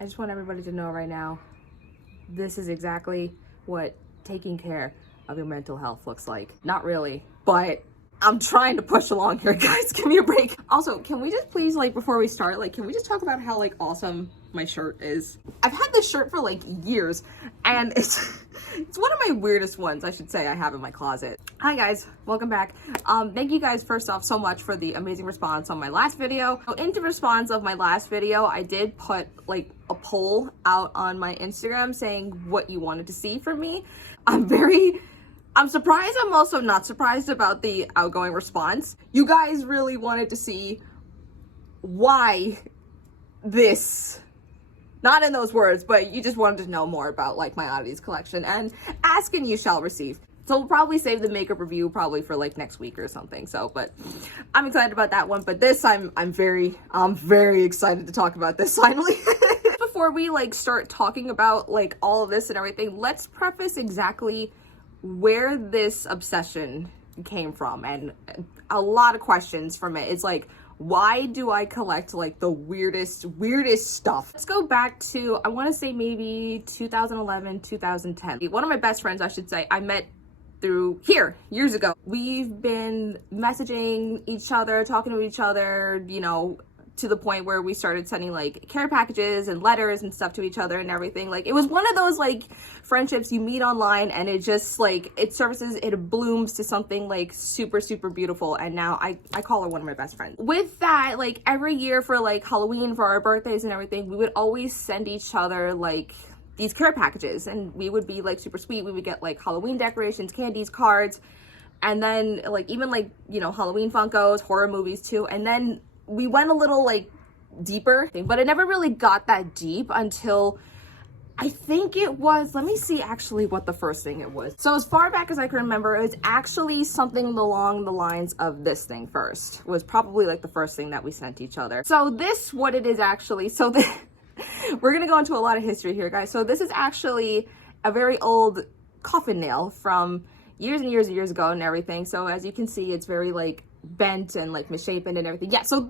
I just want everybody to know right now, this is exactly what taking care of your mental health looks like. Not really, but I'm trying to push along here, guys. Give me a break. Also, can we just please, like, before we start, like, can we just talk about how, like, awesome my shirt is? I've had this shirt for, like, years, and it's one of my weirdest ones, I should say, I have in my closet. Hi, guys. Welcome back. Thank you guys, first off, so much for the amazing response on my last video. So, into response of my last video, I did put, like, a poll out on my Instagram saying what you wanted to see from me. I'm surprised. I'm also not surprised about the outgoing response. You guys really wanted to see why this, not in those words, but you just wanted to know more about, like, my Oddities collection, and ask and you shall receive. So we'll probably save the makeup review probably for, like, next week or something. So, but I'm excited about that one. But this, I'm very excited to talk about this finally. Before we, like, start talking about, like, all of this and everything, let's preface exactly where this obsession came from, and a lot of questions from it. It's like, why do I collect, like, the weirdest stuff? Let's go back to, I want to say maybe 2011, 2010. One of my best friends, I should say, I met through here years ago. We've been messaging each other, talking to each other, you know, to the point where we started sending, like, care packages and letters and stuff to each other and everything. Like, it was one of those, like, friendships you meet online, and it just, like, it blooms to something, like, super beautiful. And now I call her one of my best friends. With that, like, every year for, like, Halloween, for our birthdays and everything, we would always send each other, like, these care packages, and we would be, like, super sweet. We would get, like, Halloween decorations, candies, cards, and then, like, even, like, you know, Halloween Funkos, horror movies too. And then we went a little, like, deeper, but it never really got that deep until I think it was, let me see actually what the first thing it was. So as far back as I can remember, it was actually something along the lines of this thing first. It was probably, like, the first thing that we sent each other. So this, what it is actually, so we're gonna go into a lot of history here, guys. So this is actually a very old coffin nail from years and years ago and everything. So as you can see, it's very, like, bent and, like, misshapen and everything. Yeah, so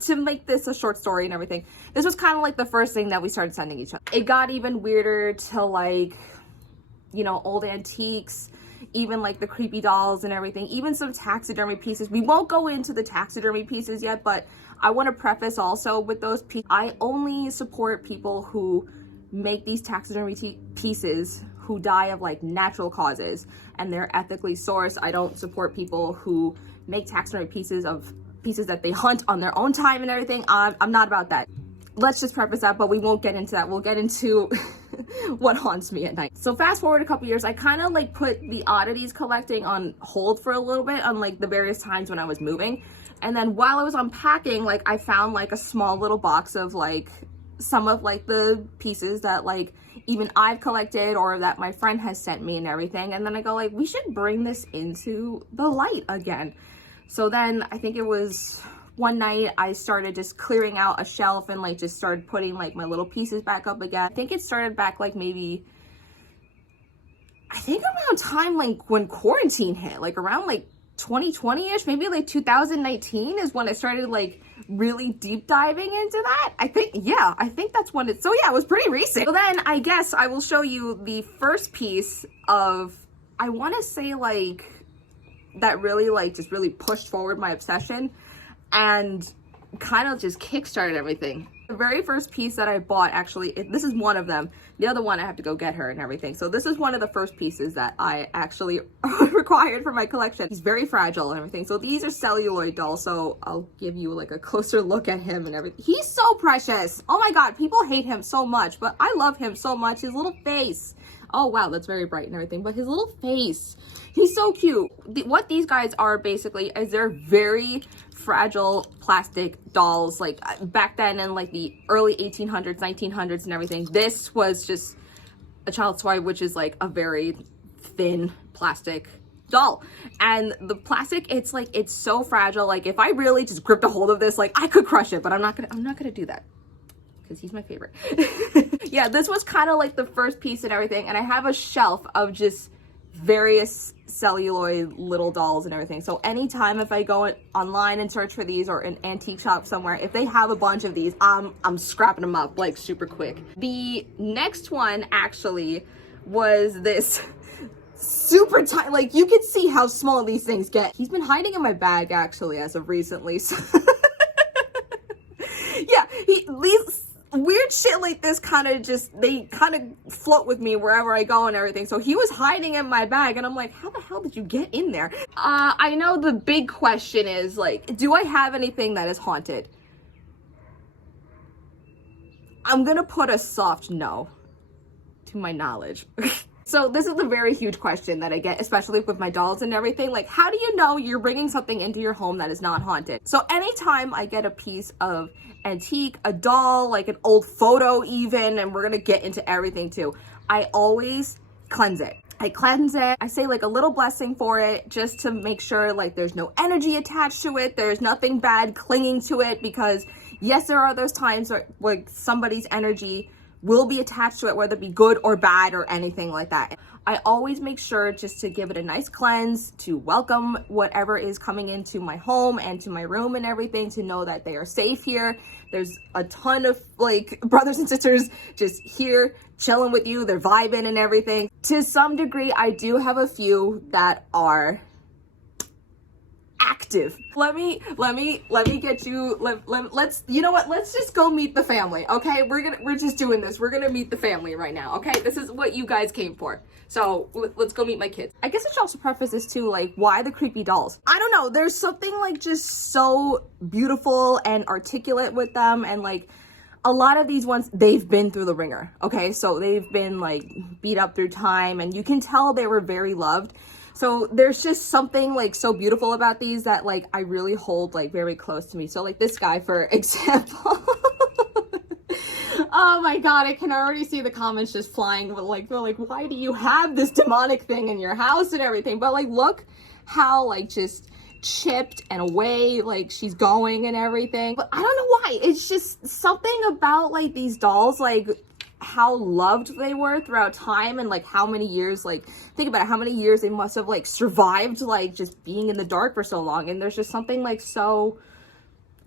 to make this a short story and everything, this was kind of like the first thing that we started sending each other. It got even weirder to, like, you know, old antiques, even, like, the creepy dolls and everything, even some taxidermy pieces. We won't go into the taxidermy pieces yet, but I want to preface also with those pieces, I only support people who make these taxidermy pieces who die of, like, natural causes and they're ethically sourced. I don't support people who make taxidermy pieces that they hunt on their own time and everything. I'm not about that. Let's just preface that, but we won't get into that. We'll get into what haunts me at night. So fast forward a couple years, I kind of, like, put the oddities collecting on hold for a little bit on, like, the various times when I was moving. And then while I was unpacking, like, I found, like, a small little box of, like, some of, like, the pieces that, like, even I've collected or that my friend has sent me and everything. And then I go, like, we should bring this into the light again. So then I think it was one night I started just clearing out a shelf and, like, just started putting, like, my little pieces back up again. I think it started back, like, maybe, I think around time, like, when quarantine hit, like, around, like, 2020-ish, maybe, like, 2019 is when I started, like, really deep diving into that. I think that's when it, so yeah, it was pretty recent. So then I guess I will show you the first piece of, I want to say, like, that really, like, just really pushed forward my obsession and kind of just kickstarted everything. The very first piece that I bought, actually, this is one of them. The other one I have to go get her and everything. So this is one of the first pieces that I actually required for my collection. He's very fragile and everything. So these are celluloid dolls. So I'll give you, like, a closer look at him and everything. He's so precious. Oh my God, people hate him so much, but I love him so much. His little face. Oh wow, that's very bright and everything, but his little face, he's so cute. What these guys are basically is they're very fragile plastic dolls. Like, back then in, like, the early 1800s, 1900s and everything, this was just a child's toy, which is, like, a very thin plastic doll. And the plastic, it's, like, it's so fragile. Like, if I really just gripped a hold of this, like, I could crush it, but I'm not gonna do that, because he's my favorite. Yeah, this was kind of like the first piece and everything, and I have a shelf of just various celluloid little dolls and everything. So anytime if I go online and search for these, or an antique shop somewhere, if they have a bunch of these, I'm scrapping them up like super quick. The next one actually was this super tiny, like you can see how small these things get. He's been hiding in my bag actually as of recently. So yeah, these weird shit like this they kind of float with me wherever I go and everything. So he was hiding in my bag and I'm like, how the hell did you get in there? I know the big question is like, do I have anything that is haunted? I'm gonna put a soft no, to my knowledge. So this is a very huge question that I get, especially with my dolls and everything. Like, how do you know you're bringing something into your home that is not haunted? So anytime I get a piece of antique, a doll, like an old photo even, and we're gonna get into everything too, I always cleanse it. I cleanse it. I say like a little blessing for it just to make sure like there's no energy attached to it. There's nothing bad clinging to it, because yes, there are those times where like somebody's energy will be attached to it, whether it be good or bad or anything like that. I always make sure just to give it a nice cleanse, to welcome whatever is coming into my home and to my room and everything, to know that they are safe here. There's a ton of like brothers and sisters just here chilling with you. They're vibing and everything. To some degree, I do have a few that are active. Let me get you, let's, you know what, let's just go meet the family, okay? We're just doing this. We're gonna meet the family right now, okay? This is what you guys came for. So let's go meet my kids. I guess I should also preface this too, like, why the creepy dolls? I don't know, there's something like just so beautiful and articulate with them, and like a lot of these ones, they've been through the ringer, okay? So they've been like beat up through time, and you can tell they were very loved. So there's just something like so beautiful about these that like I really hold like very close to me. So like this guy, for example. Oh my god, I can already see the comments just flying. Like they're like, why do you have this demonic thing in your house and everything? But like, look how like just chipped and away like she's going and everything. But I don't know why. It's just something about like these dolls, like how loved they were throughout time, and like how many years, like think about it, how many years they must have like survived like just being in the dark for so long. And there's just something like so,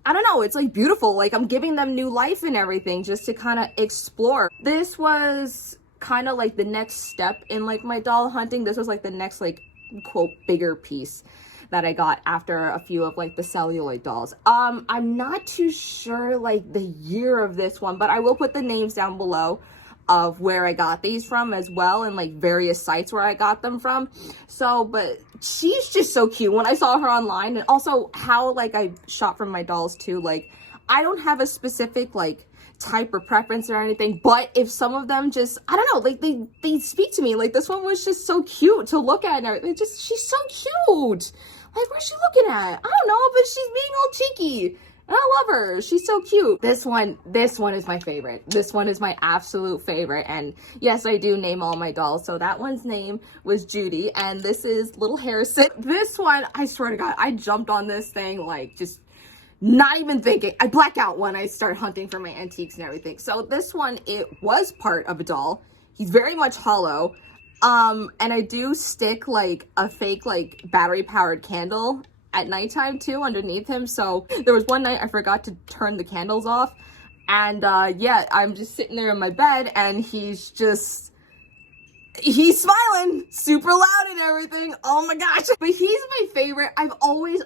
I don't know, it's like beautiful. Like I'm giving them new life and everything just to kind of explore. This was kind of like the next step in like my doll hunting. This was like the next like quote bigger piece that I got after a few of like the celluloid dolls. I'm not too sure like the year of this one, but I will put the names down below of where I got these from as well, and like various sites where I got them from. So, but she's just so cute when I saw her online, and also how like I shop from my dolls too. Like I don't have a specific like type or preference or anything, but if some of them just, I don't know, like they speak to me. Like this one was just so cute to look at and everything. She's so cute. Like, where's she looking at? I don't know, but she's being all cheeky. And I love her. She's so cute. This one is my favorite. This one is my absolute favorite. And yes, I do name all my dolls. So that one's name was Judy. And this is little Harrison. This one, I swear to God, I jumped on this thing like just not even thinking. I black out when I start hunting for my antiques and everything. So this one, it was part of a doll. He's very much hollow. And I do stick like a fake like battery powered candle at nighttime too underneath him. So there was one night I forgot to turn the candles off, and yeah, I'm just sitting there in my bed and he's smiling super loud and everything. Oh my gosh. But he's my favorite. I've always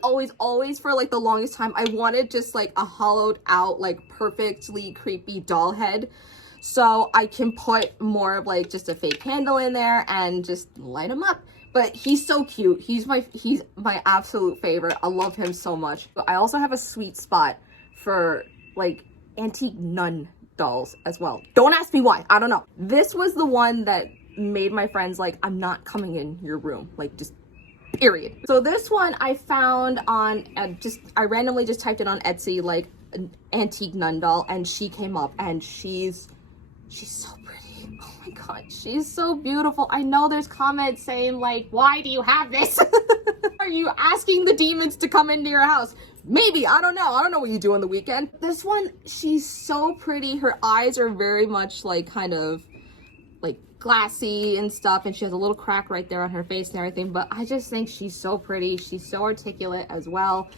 for like the longest time, I wanted just like a hollowed out, like perfectly creepy doll head. So I can put more of like just a fake candle in there and just light him up. But he's so cute. He's my absolute favorite. I love him so much. I also have a sweet spot for like antique nun dolls as well. Don't ask me why. I don't know. This was the one that made my friends like, I'm not coming in your room. Like just period. So this one I found on, I randomly just typed it on Etsy, like an antique nun doll, and she came up, and she's so pretty. Oh my god, she's so beautiful. I know there's comments saying like, why do you have this? Are you asking the demons to come into your house? Maybe, I don't know. I don't know what you do on the weekend. This one, she's so pretty. Her eyes are very much like kind of like glassy and stuff, and she has a little crack right there on her face and everything, but I just think she's so pretty. She's so articulate as well,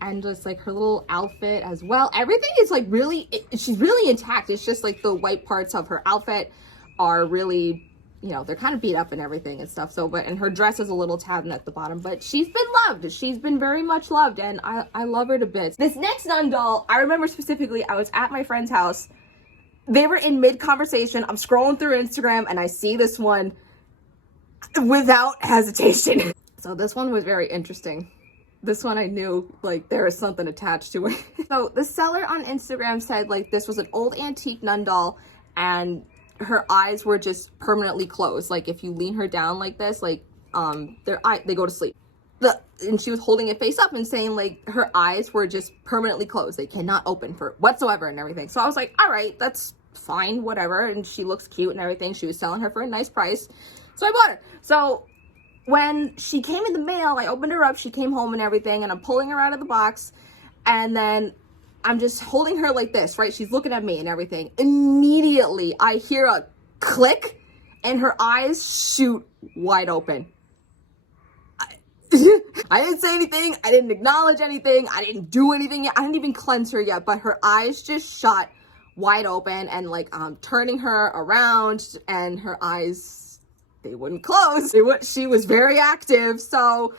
and just like her little outfit as well, everything is like really, she's really intact. It's just like the white parts of her outfit are really, you know, they're kind of beat up and everything and stuff. So, but, and her dress is a little tabbed at the bottom, but she's been loved. She's been very much loved, and I love her to bits. This next Nun doll, I remember specifically, I was at my friend's house. They were in mid-conversation. I'm scrolling through Instagram and I see this one without hesitation. So this one was very interesting. This one I knew like there was something attached to it. So the seller on Instagram said like this was an old antique Nun doll and her eyes were just permanently closed. Like if you lean her down like this, like they go to sleep. And she was holding it face up and saying like her eyes were just permanently closed. They cannot open for whatsoever and everything. So I was like, all right, that's fine, whatever. And she looks cute and everything. She was selling her for a nice price. So I bought her. So when she came in the mail, I opened her up. She came home and everything. And I'm pulling her out of the box. And then I'm just holding her like this, right? She's looking at me and everything. Immediately, I hear a click and her eyes shoot wide open. I didn't say anything. I didn't acknowledge anything. I didn't do anything yet. I didn't even cleanse her yet, but her eyes just shot wide open, and like turning her around and her eyes, they wouldn't close. She was very active. So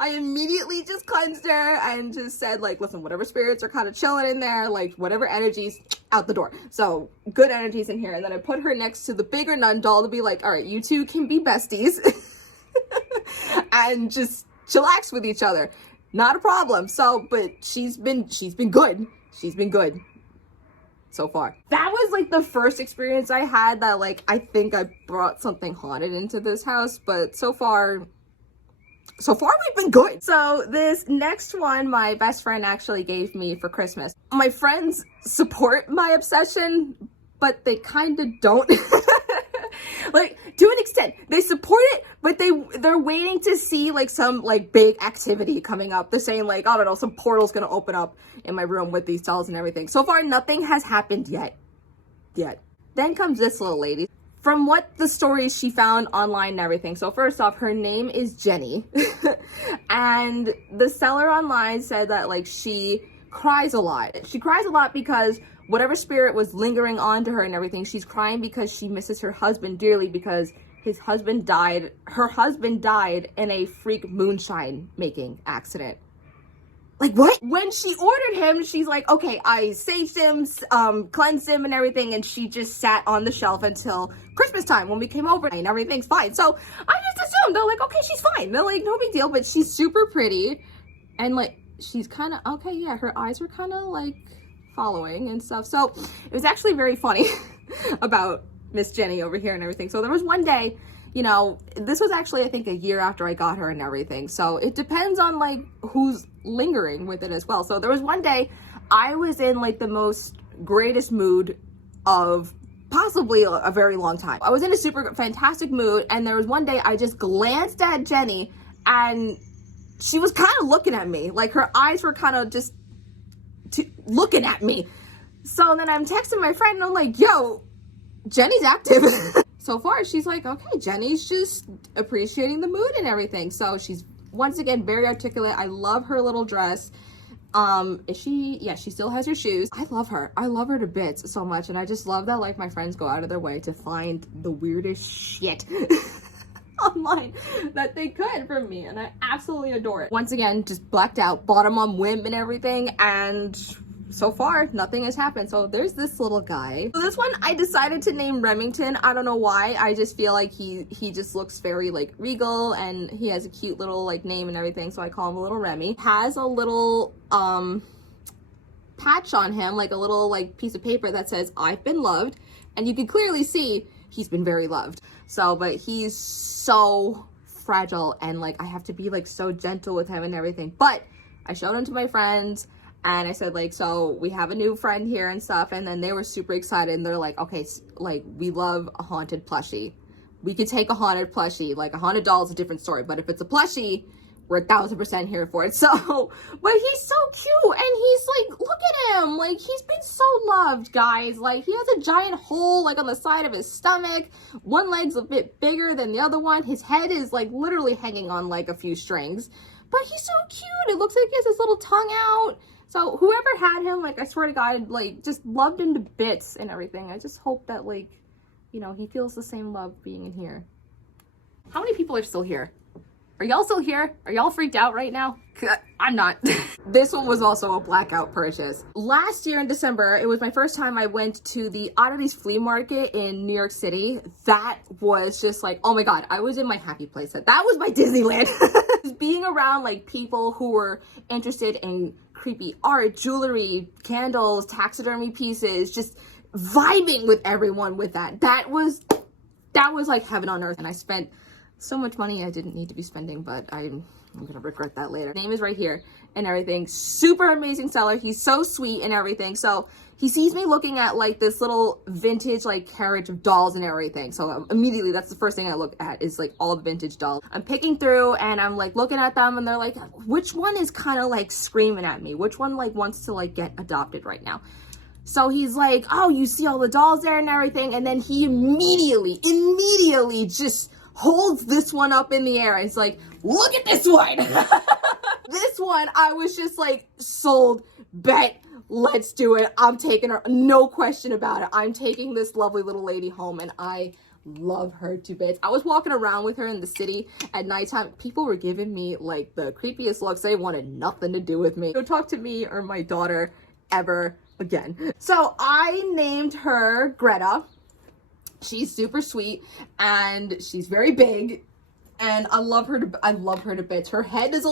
I immediately just cleansed her and just said like, listen, whatever spirits are kind of chilling in there, like whatever energies, out the door. So good energies in here. And then I put her next to the bigger Nun doll to be like, all right, you two can be besties. And just chillax with each other, not a problem. So, but she's been good. She's been good so far. That was like the first experience I had that like I think I brought something haunted into this house, but so far we've been good. So this next one my best friend actually gave me for Christmas. My friends support my obsession, but they kind of don't. Like, to an extent, they support it, but they're waiting to see like some like big activity coming up. They're saying like, I don't know, some portal's gonna open up in my room with these dolls and everything. So far, nothing has happened yet. Then comes this little lady. From what the stories she found online and everything. So first off, her name is Jenny. And the seller online said that like she cries a lot. She cries a lot because whatever spirit was lingering on to her and everything, she's crying because she misses her husband dearly because her husband died in a freak moonshine making accident. Like what? When she ordered him, she's like, okay, I saged him, cleansed him and everything, and she just sat on the shelf until Christmas time when we came over and everything's fine. So I just assumed, they're like, okay, she's fine. They're like, no big deal, but she's super pretty. And like, she's kind of, okay, yeah, her eyes were kind of like following and stuff. So it was actually very funny about Miss Jenny over here and everything. So there was one day, you know, this was actually I think a year after I got her and everything, so it depends on like who's lingering with it as well. So there was one day I was in like the most greatest mood of possibly a very long time. I was in a super fantastic mood, and there was one day I just glanced at Jenny and she was kind of looking at me, like her eyes were kind of just looking at me. So then I'm texting my friend and I'm like, yo, Jenny's active. So far she's like, okay, Jenny's just appreciating the mood and everything. So she's once again very articulate. I love her little dress. Yeah, she still has her shoes. I love her to bits so much, and I just love that like my friends go out of their way to find the weirdest shit online that they could from me, and I absolutely adore it. Once again, just blacked out, bought them on whim and everything, and so far nothing has happened. So there's this little guy. So this one I decided to name Remington. I don't know why. I just feel like he just looks very like regal, and he has a cute little like name and everything, so I call him a little Remy. Has a little patch on him, like a little like piece of paper that says I've been loved, and you can clearly see he's been very loved. So, but he's so fragile, and like I have to be like so gentle with him and everything. But I showed him to my friends and I said like, so we have a new friend here and stuff, and then they were super excited and they're like, okay, like we love a haunted plushie. We could take a haunted plushie. Like a haunted doll is a different story, but if it's a plushie, we're 1000% here for it. So, but he's so cute, and he's like, look at him, like he's been so loved, guys. Like he has a giant hole like on the side of his stomach. One leg's a bit bigger than the other one. His head is like literally hanging on like a few strings, but he's so cute. It looks like he has his little tongue out. So whoever had him, like I swear to God, like just loved him to bits and everything. I just hope that, like, you know, he feels the same love being in here. How many people are still here? Are y'all still here? Are y'all freaked out right now? I'm not. This one was also a blackout purchase. Last year in December, it was my first time I went to the Oddities Flea Market in New York City. That was just like, oh my God, I was in my happy place. That was my Disneyland. Being around like people who were interested in creepy art, jewelry, candles, taxidermy pieces, just vibing with everyone with that. That was like heaven on earth. And I spent so much money I didn't need to be spending, but I'm gonna regret that later. Name is right here and everything. Super amazing seller. He's so sweet and everything. So he sees me looking at like this little vintage like carriage of dolls and everything. So immediately that's the first thing I look at is like all the vintage dolls. I'm picking through and I'm like looking at them and they're like, which one is kind of like screaming at me? Which one like wants to like get adopted right now? So he's like, oh, you see all the dolls there and everything. And then he immediately just holds this one up in the air. It's like, look at this one. This one, I was just like, sold, bet, let's do it. I'm taking her, no question about it. I'm taking this lovely little lady home and I love her to bits. I was walking around with her in the city at nighttime. People were giving me like the creepiest looks. They wanted nothing to do with me. Don't talk to me or my daughter ever again. So I named her Greta. She's super sweet and she's very big and I love her to bits. Her head is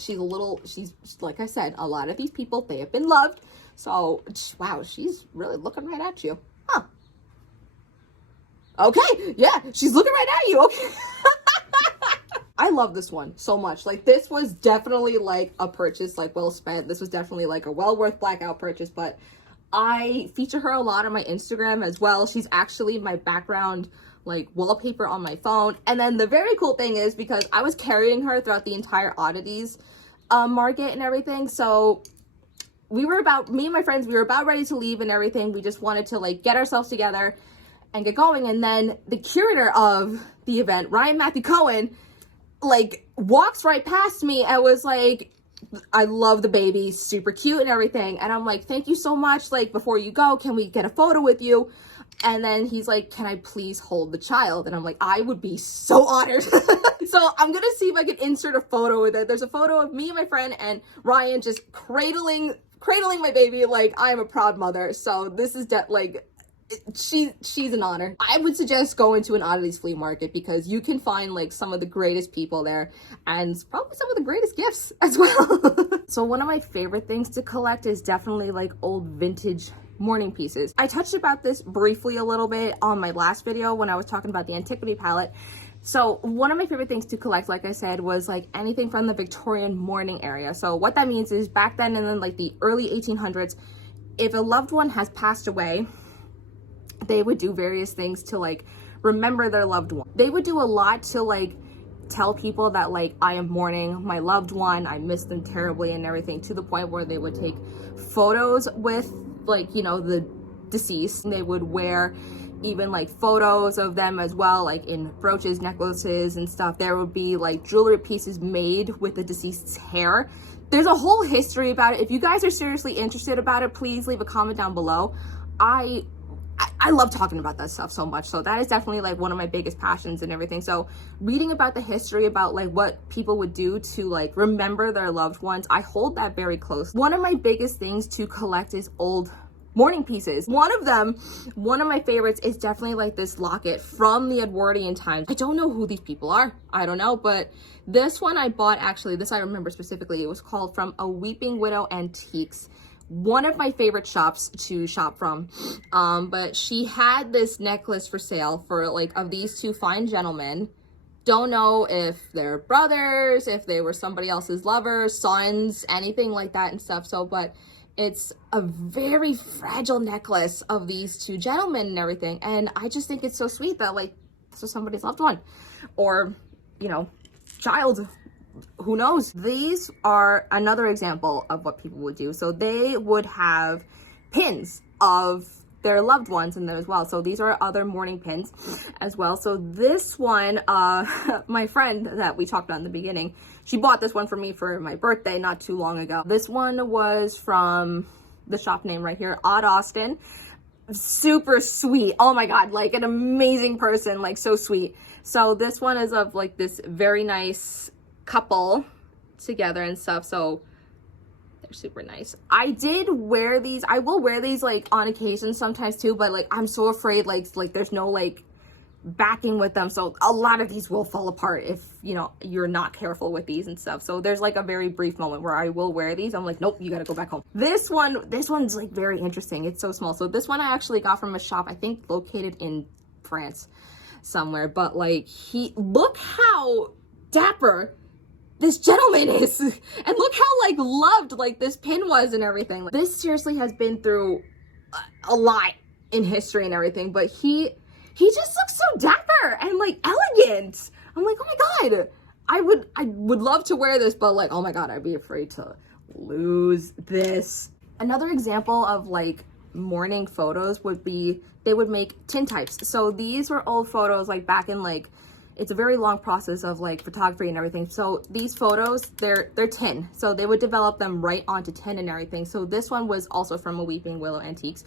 she's like I said, a lot of these people, they have been loved. So wow, she's really looking right at you. Huh. Okay, yeah, she's looking right at you. Okay. I love this one so much. Like this was definitely like a purchase, like well spent. This was definitely like a well worth blackout purchase, but I feature her a lot on my Instagram as well. She's actually my background like wallpaper on my phone. And then the very cool thing is because I was carrying her throughout the entire Oddities market and everything. So me and my friends, we were about ready to leave and everything. We just wanted to like get ourselves together and get going. And then the curator of the event, Ryan Matthew Cohen, like walks right past me and was like, I love the baby, super cute and everything. And I'm like, thank you so much. Like, before you go, can we get a photo with you? And then he's like, can I please hold the child? And I'm like, I would be so honored. So I'm gonna see if I can insert a photo with it. There's a photo of me and my friend and Ryan just cradling my baby like I am a proud mother. So this is she's an honor. I would suggest going to an Oddities flea market because you can find like some of the greatest people there and probably some of the greatest gifts as well. So one of my favorite things to collect is definitely like old vintage mourning pieces. I touched about this briefly a little bit on my last video when I was talking about the antiquity palette. So one of my favorite things to collect, like I said, was like anything from the Victorian mourning area. So what that means is back then and then like the early 1800s, if a loved one has passed away, they would do various things to like remember their loved one. They would do a lot to like tell people that like I am mourning my loved one, I miss them terribly and everything, to the point where they would take photos with like, you know, the deceased. They would wear even like photos of them as well, like in brooches, necklaces and stuff. There would be like jewelry pieces made with the deceased's hair. There's a whole history about it. If you guys are seriously interested about it, please leave a comment down below. I love talking about that stuff so much. So that is definitely like one of my biggest passions and everything. So reading about the history about like what people would do to like remember their loved ones, I hold that very close. One of my biggest things to collect is old mourning pieces. One of my favorites is definitely like this locket from the Edwardian times. I don't know who these people are. I don't know, but this one I bought, actually, this I remember specifically. It was called From a Weeping Widow Antiques. One of my favorite shops to shop from. But she had this necklace for sale for like of these two fine gentlemen. Don't know if they're brothers, if they were somebody else's lovers, sons, anything like that and stuff. So, but it's a very fragile necklace of these two gentlemen and everything. And I just think it's so sweet that like this was somebody's loved one or, you know, child, who knows? These are another example of what people would do. So they would have pins of their loved ones in there as well. So these are other mourning pins as well. So this one, my friend that we talked about in the beginning, she bought this one for me for my birthday not too long ago. This one was from the shop name right here, Odd Austin. Super sweet. Oh my God, like an amazing person, like so sweet. So this one is of like this very nice couple together and stuff. So they're super nice. I did wear these. I will wear these like on occasion sometimes too, but like I'm so afraid like there's no like backing with them, so a lot of these will fall apart if you know you're not careful with these and stuff. So there's like a very brief moment where I will wear these. I'm like, nope, you gotta go back home. This one's like very interesting. It's so small. So this one I actually got from a shop, I think located in France somewhere, but like look how dapper this gentleman is, and look how like loved like this pin was and everything. Like, this seriously has been through a lot in history and everything, but he just looks so dapper and like elegant. I'm like, oh my God, I would love to wear this, but like, oh my God, I'd be afraid to lose this. Another example of like mourning photos would be, they would make tin types. So these were old photos like back in like, it's a very long process of like photography and everything. So these photos, they're tin. So they would develop them right onto tin and everything. So this one was also from a Weeping Willow Antiques,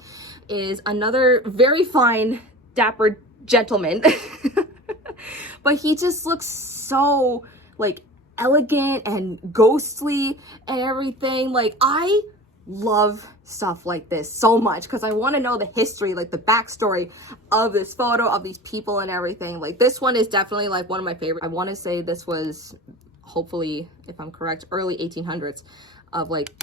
is another very fine, dapper gentleman. But he just looks so like elegant and ghostly and everything. Like I love stuff like this so much because I want to know the history, like the backstory of this photo, of these people and everything. Like this one is definitely like one of my favorite. I want to say this was, hopefully if I'm correct, early 1800s of like,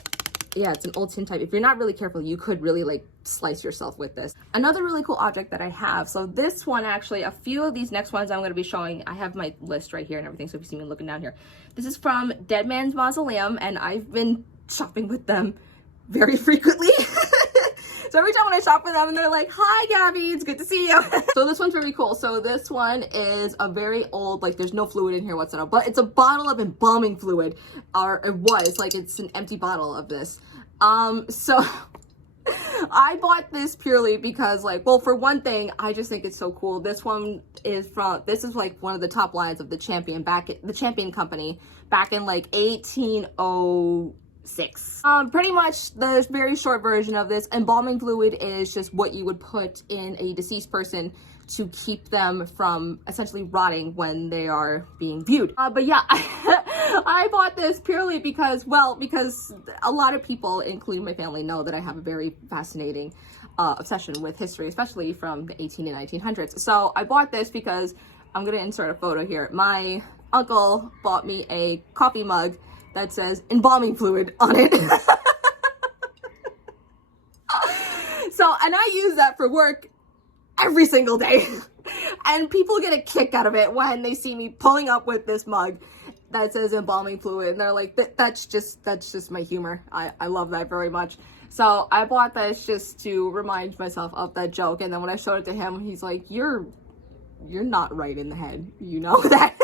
yeah, it's an old tin type. If you're not really careful, you could really like slice yourself with this. Another really cool object that I have, so this one actually, a few of these next ones I'm going to be showing, I have my list right here and everything, so if you see me looking down here, this is from Dead Man's Mausoleum, and I've been shopping with them very frequently. So every time when I shop with them and they're like, hi Gabby, it's good to see you. So this one's really cool. So this one is a very old, like there's no fluid in here whatsoever, but it's a bottle of embalming fluid, or it was, like it's an empty bottle of this. So I bought this purely because like, well, for one thing, I just think it's so cool. This one is from, this is like one of the top lines of the Champion, the Champion company back in like 1806. Pretty much the very short version of this, embalming fluid is just what you would put in a deceased person to keep them from essentially rotting when they are being viewed. But yeah, I bought this purely because, well, because a lot of people, including my family, know that I have a very fascinating obsession with history, especially from the 18 and 1900s. So I bought this because I'm gonna insert a photo here. My uncle bought me a coffee mug that says embalming fluid on it. So, and I use that for work every single day. And people get a kick out of it when they see me pulling up with this mug that says embalming fluid. And they're like, that's just my humor. I love that very much. So I bought this just to remind myself of that joke. And then when I showed it to him, he's like, you're not right in the head. You know that?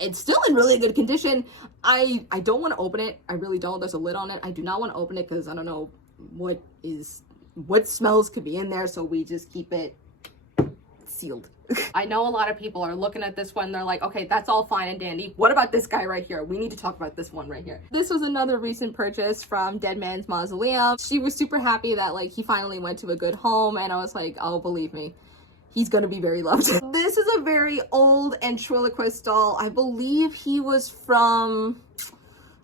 It's still in really good condition. I don't want to open it. I really don't. There's a lid on it. I do not want to open it because I don't know what smells could be in there. So we just keep it sealed. I know a lot of people are looking at this one. They're like, okay, that's all fine and dandy. What about this guy right here? We need to talk about this one right here. This was another recent purchase from Dead Man's Mausoleum. She was super happy that like he finally went to a good home. And I was like, oh, believe me, he's gonna be very loved. This is a very old ventriloquist doll. I believe he was from,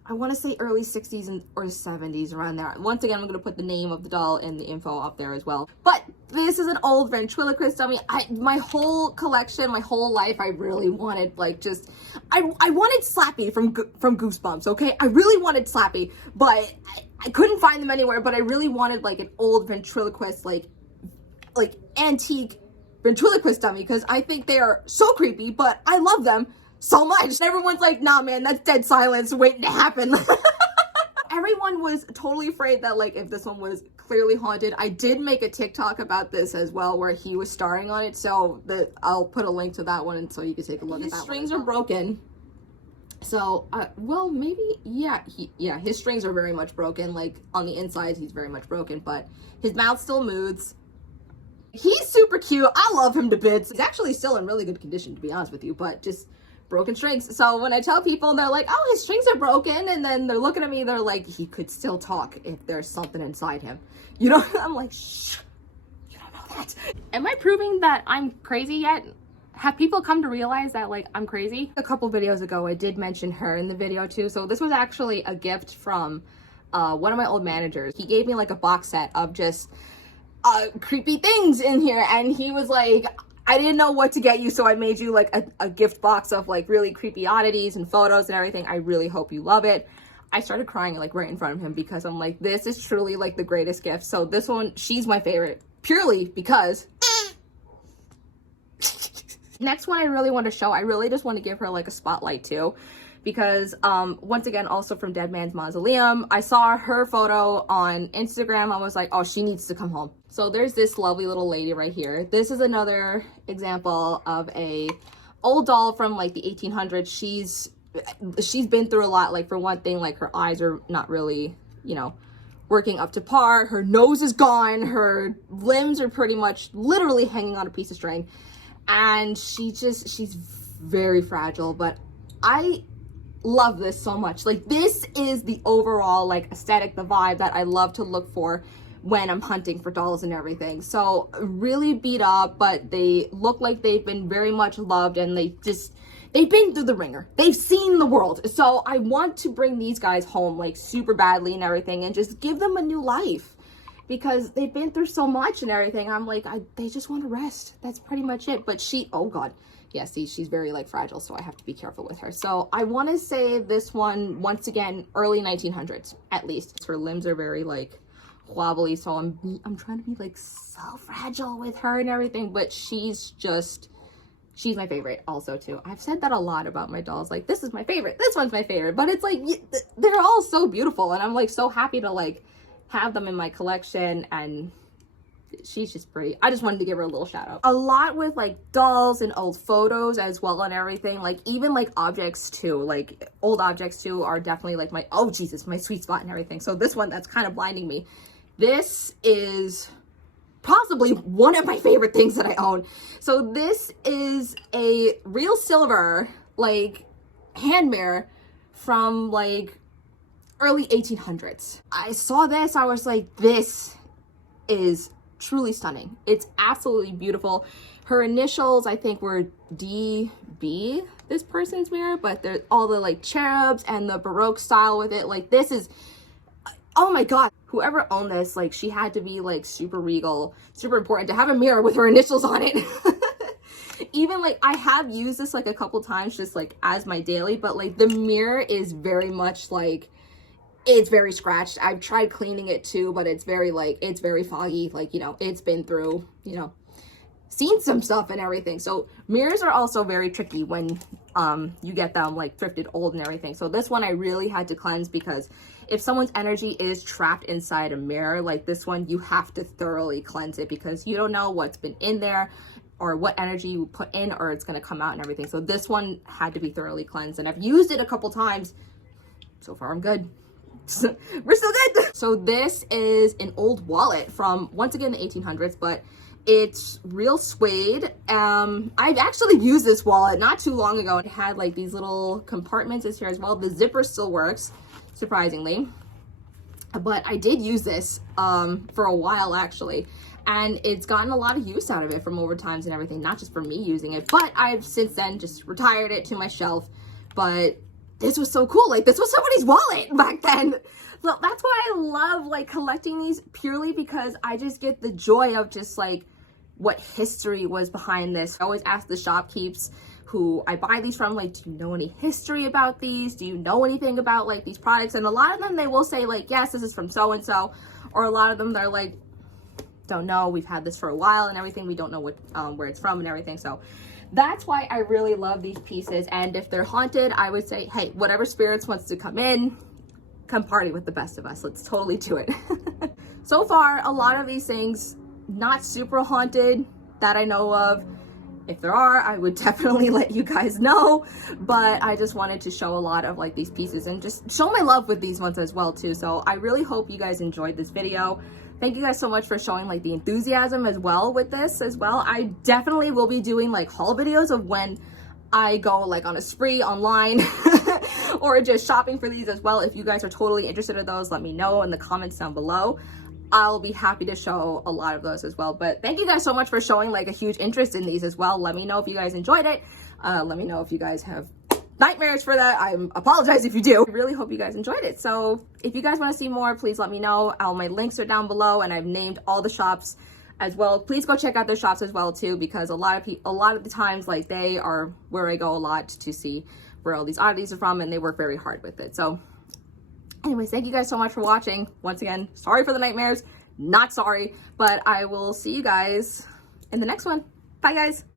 I want to say early 60s or 70s, around there. Once again, I'm going to put the name of the doll and the info up there as well. But this is an old ventriloquist dummy. My whole collection, my whole life, I really wanted like just, I wanted Slappy from Goosebumps, okay? I really wanted Slappy, but I couldn't find them anywhere, but I really wanted like an old ventriloquist, like antique ventriloquist dummy, because I think they are so creepy, but I love them so much. And everyone's like, nah man, that's dead silence waiting to happen. Everyone was totally afraid that like if this one was clearly haunted. I did make a TikTok about this as well where he was starring on it, so I'll put a link to that one and so you can take a look at that. His strings are broken. So, well, maybe, yeah, his strings are very much broken. Like, on the inside, he's very much broken, but his mouth still moves. He's super cute. I love him to bits. He's actually still in really good condition, to be honest with you, but just broken strings. So when I tell people, they're like, oh, his strings are broken, and then they're looking at me, they're like, he could still talk if there's something inside him. You know, I'm like, shh, you don't know that. Am I proving that I'm crazy yet? Have people come to realize that, like, I'm crazy? A couple videos ago, I did mention her in the video too. So this was actually a gift from one of my old managers. He gave me like a box set of just creepy things in here. And he was like, I didn't know what to get you, so I made you like a gift box of like really creepy oddities and photos and everything. I really hope you love it. I started crying like right in front of him because I'm like, this is truly like the greatest gift. So this one, she's my favorite purely because next one I really want to show, I really just want to give her like a spotlight too, because once again, also from Dead Man's Mausoleum, I saw her photo on Instagram. I was like, oh, she needs to come home. So there's this lovely little lady right here. This is another example of a old doll from like the 1800s. She's been through a lot. Like, for one thing, like, her eyes are not really, you know, working up to par. Her nose is gone. Her limbs are pretty much literally hanging on a piece of string. And she's very fragile, but I love this so much. Like, this is the overall like aesthetic, the vibe that I love to look for when I'm hunting for dolls and everything. So really beat up, but they look like they've been very much loved, and they've been through the ringer. They've seen the world. So I want to bring these guys home like super badly and everything, and just give them a new life, because they've been through so much and everything. I'm like, they just want to rest. That's pretty much it. But oh God. Yeah, see, she's very like fragile, so I have to be careful with her. So I want to say this one, once again, early 1900s, at least. Her limbs are very like wobbly, so I'm trying to be like so fragile with her and everything, but she's my favorite also too. I've said that a lot about my dolls, like, this is my favorite, this one's my favorite, but it's like, they're all so beautiful, and I'm like so happy to like have them in my collection, and she's just pretty. I just wanted to give her a little shout out. A lot with like dolls and old photos as well and everything, like even like objects too, like old objects too are definitely like my, oh Jesus, my sweet spot and everything. So this one that's kind of blinding me. This is possibly one of my favorite things that I own. So this is a real silver like hand mirror from like early 1800s. I saw this, I was like, this is truly stunning. It's absolutely beautiful. Her initials, I think, were DB, this person's mirror, but there's all the like cherubs and the Baroque style with it. Like, this is, oh my God, whoever owned this, like, she had to be like super regal, super important to have a mirror with her initials on it. Even like, I have used this like a couple times just like as my daily, but like the mirror is very much like, it's very scratched. I've tried cleaning it too, but it's very like, it's very foggy. Like, you know, it's been through, you know, seen some stuff and everything. So mirrors are also very tricky when you get them like thrifted old and everything. So this one I really had to cleanse, because if someone's energy is trapped inside a mirror like this one, you have to thoroughly cleanse it, because you don't know what's been in there or what energy you put in, or it's going to come out and everything. So this one had to be thoroughly cleansed, and I've used it a couple times. So far I'm good. We're still good. So this is an old wallet from, once again, the 1800s, but it's real suede. I've actually used this wallet not too long ago. It had like these little compartments here as well. The zipper still works, surprisingly, but I did use this for a while actually, and it's gotten a lot of use out of it from over times and everything, not just for me using it, but I've since then just retired it to my shelf. But this was so cool. Like, this was somebody's wallet back then. So that's why I love like collecting these, purely because I just get the joy of just like what history was behind this. I always ask the shopkeepers who I buy these from, like, do you know any history about these? Do you know anything about like these products? And a lot of them, they will say like, yes, this is from so-and-so. Or a lot of them, they're like, don't know, we've had this for a while and everything. We don't know what where it's from and everything. So that's why I really love these pieces. And if they're haunted, I would say, hey, whatever spirits wants to come in, come party with the best of us. Let's totally do it. So far, a lot of these things, not super haunted that I know of. If there are, I would definitely let you guys know, but I just wanted to show a lot of like these pieces and just show my love with these ones as well too. So I really hope you guys enjoyed this video. Thank you guys so much for showing like the enthusiasm as well with this as well. I definitely will be doing like haul videos of when I go like on a spree online or just shopping for these as well. If you guys are totally interested in those, let me know in the comments down below. I'll be happy to show a lot of those as well. But thank you guys so much for showing like a huge interest in these as well. Let me know if you guys enjoyed it. Let me know if you guys have nightmares for that. I apologize if you do. I really hope you guys enjoyed it. So if you guys want to see more, please let me know. All my links are down below, and I've named all the shops as well. Please go check out their shops as well too, because a lot of the times like they are where I go a lot to see where all these oddities are from, and they work very hard with it. So anyways, thank you guys so much for watching. Once again, sorry for the nightmares, not sorry, but I will see you guys in the next one. Bye guys.